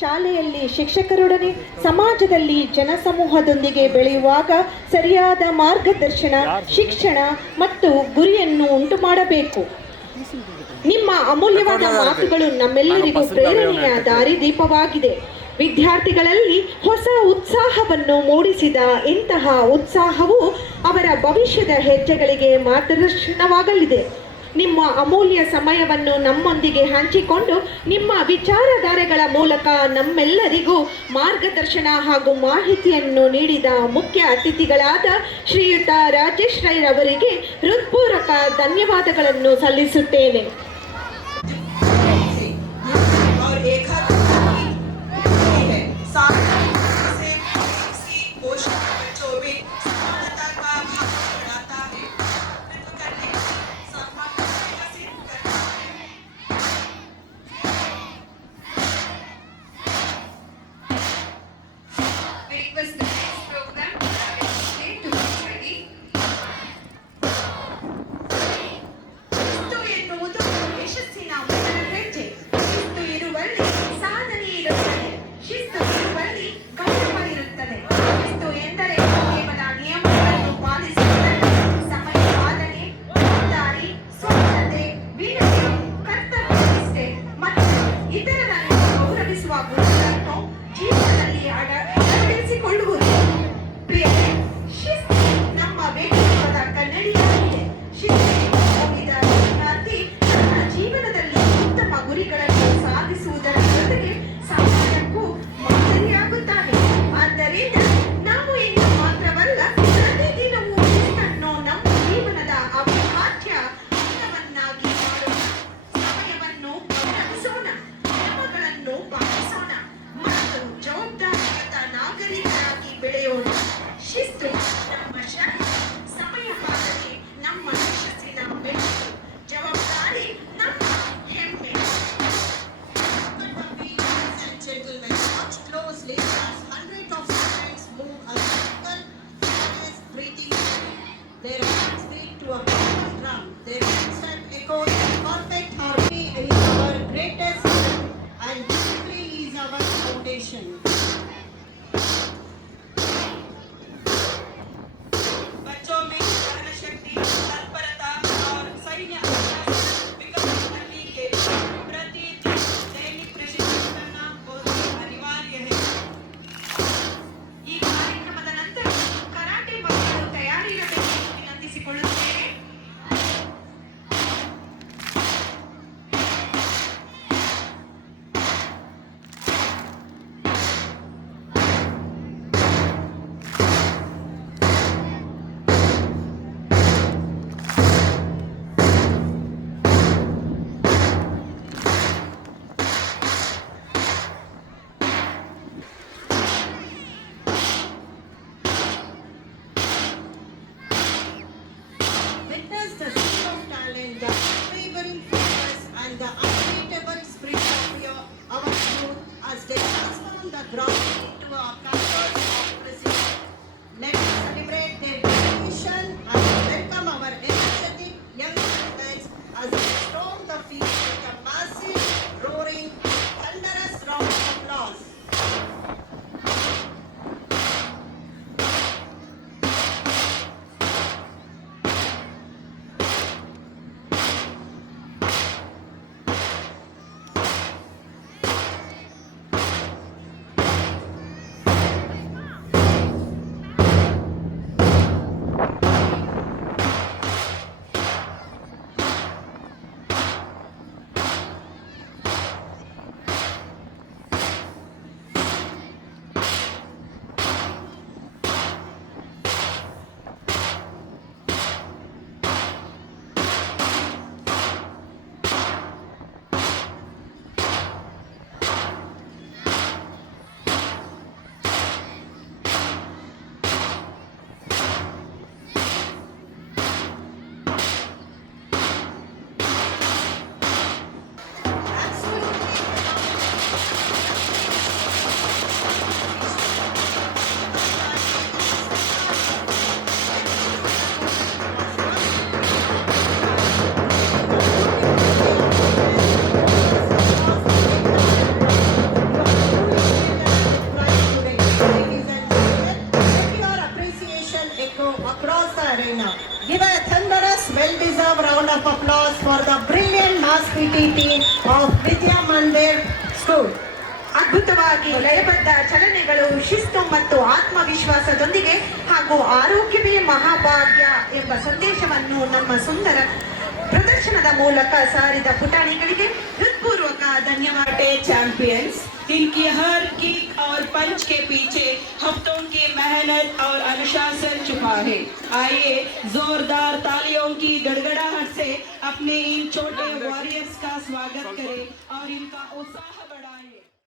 ಶಾಲೆಯಲ್ಲಿ ಶಿಕ್ಷಕರೊಡನೆ, ಸಮಾಜದಲ್ಲಿ ಜನಸಮೂಹದೊಂದಿಗೆ ಬೆಳೆಯುವಾಗ ಸರಿಯಾದ ಮಾರ್ಗದರ್ಶನ, ಶಿಕ್ಷಣ ಮತ್ತು ಗುರಿಯನ್ನು ಉಂಟು ಮಾಡಬೇಕು. ನಿಮ್ಮ ಅಮೂಲ್ಯವಾದ ಮಾತುಗಳು ನಮ್ಮೆಲ್ಲರಿಗೂ ಪ್ರೇರಣೆಯ ದಾರಿದೀಪವಾಗಿದೆ. ವಿದ್ಯಾರ್ಥಿಗಳಲ್ಲಿ ಹೊಸ ಉತ್ಸಾಹವನ್ನು ಮೂಡಿಸಿದ ಇಂತಹ ಉತ್ಸಾಹವು ಅವರ ಭವಿಷ್ಯದ ಹೆಜ್ಜೆಗಳಿಗೆ ಮಾರ್ಗದರ್ಶನವಾಗಲಿದೆ. ನಿಮ್ಮ ಅಮೂಲ್ಯ ಸಮಯವನ್ನು ನಮ್ಮೊಂದಿಗೆ ಹಂಚಿಕೊಂಡು ನಿಮ್ಮ ವಿಚಾರಧಾರೆಗಳ ಮೂಲಕ ನಮ್ಮೆಲ್ಲರಿಗೂ ಮಾರ್ಗದರ್ಶನ ಹಾಗೂ ಮಾಹಿತಿಯನ್ನು ನೀಡಿದ ಮುಖ್ಯ ಅತಿಥಿಗಳಾದ ಶ್ರೀಯುತ ರಾಜೇಶ್ ರೈರವರಿಗೆ ಹೃತ್ಪೂರ್ವಕ ಧನ್ಯವಾದಗಳನ್ನು ಸಲ್ಲಿಸುತ್ತೇನೆ. round of applause for the brilliant mass PT team of Vidya Mandir School. ಅದ್ಭುತವಾಗಿ ಲಯಬದ್ಧ ಚಲನೆಗಳು, ಶಿಸ್ತು ಮತ್ತು ಆತ್ಮವಿಶ್ವಾಸದೊಂದಿಗೆ ಹಾಗೂ ಆರೋಗ್ಯವೇ ಮಹಾಭಾಗ್ಯ ಎಂಬ ಸಂದೇಶವನ್ನು ನಮ್ಮ ಸುಂದರ ಪ್ರದರ್ಶನದ ಮೂಲಕ ಸಾರಿದ ಪುಟಾಣಿಗಳಿಗೆ ಹೃತ್ಪೂರ್ವಕ ಧನ್ಯವಾದ. चैंपियंस इनकी हर किक और पंच के पीछे हफ्तों की मेहनत और अनुशासन छुपा है। आइए जोरदार तालियों की गड़गड़ाहट से अपने इन छोटे वॉरियर्स का स्वागत करें और इनका उत्साह बढ़ाएं।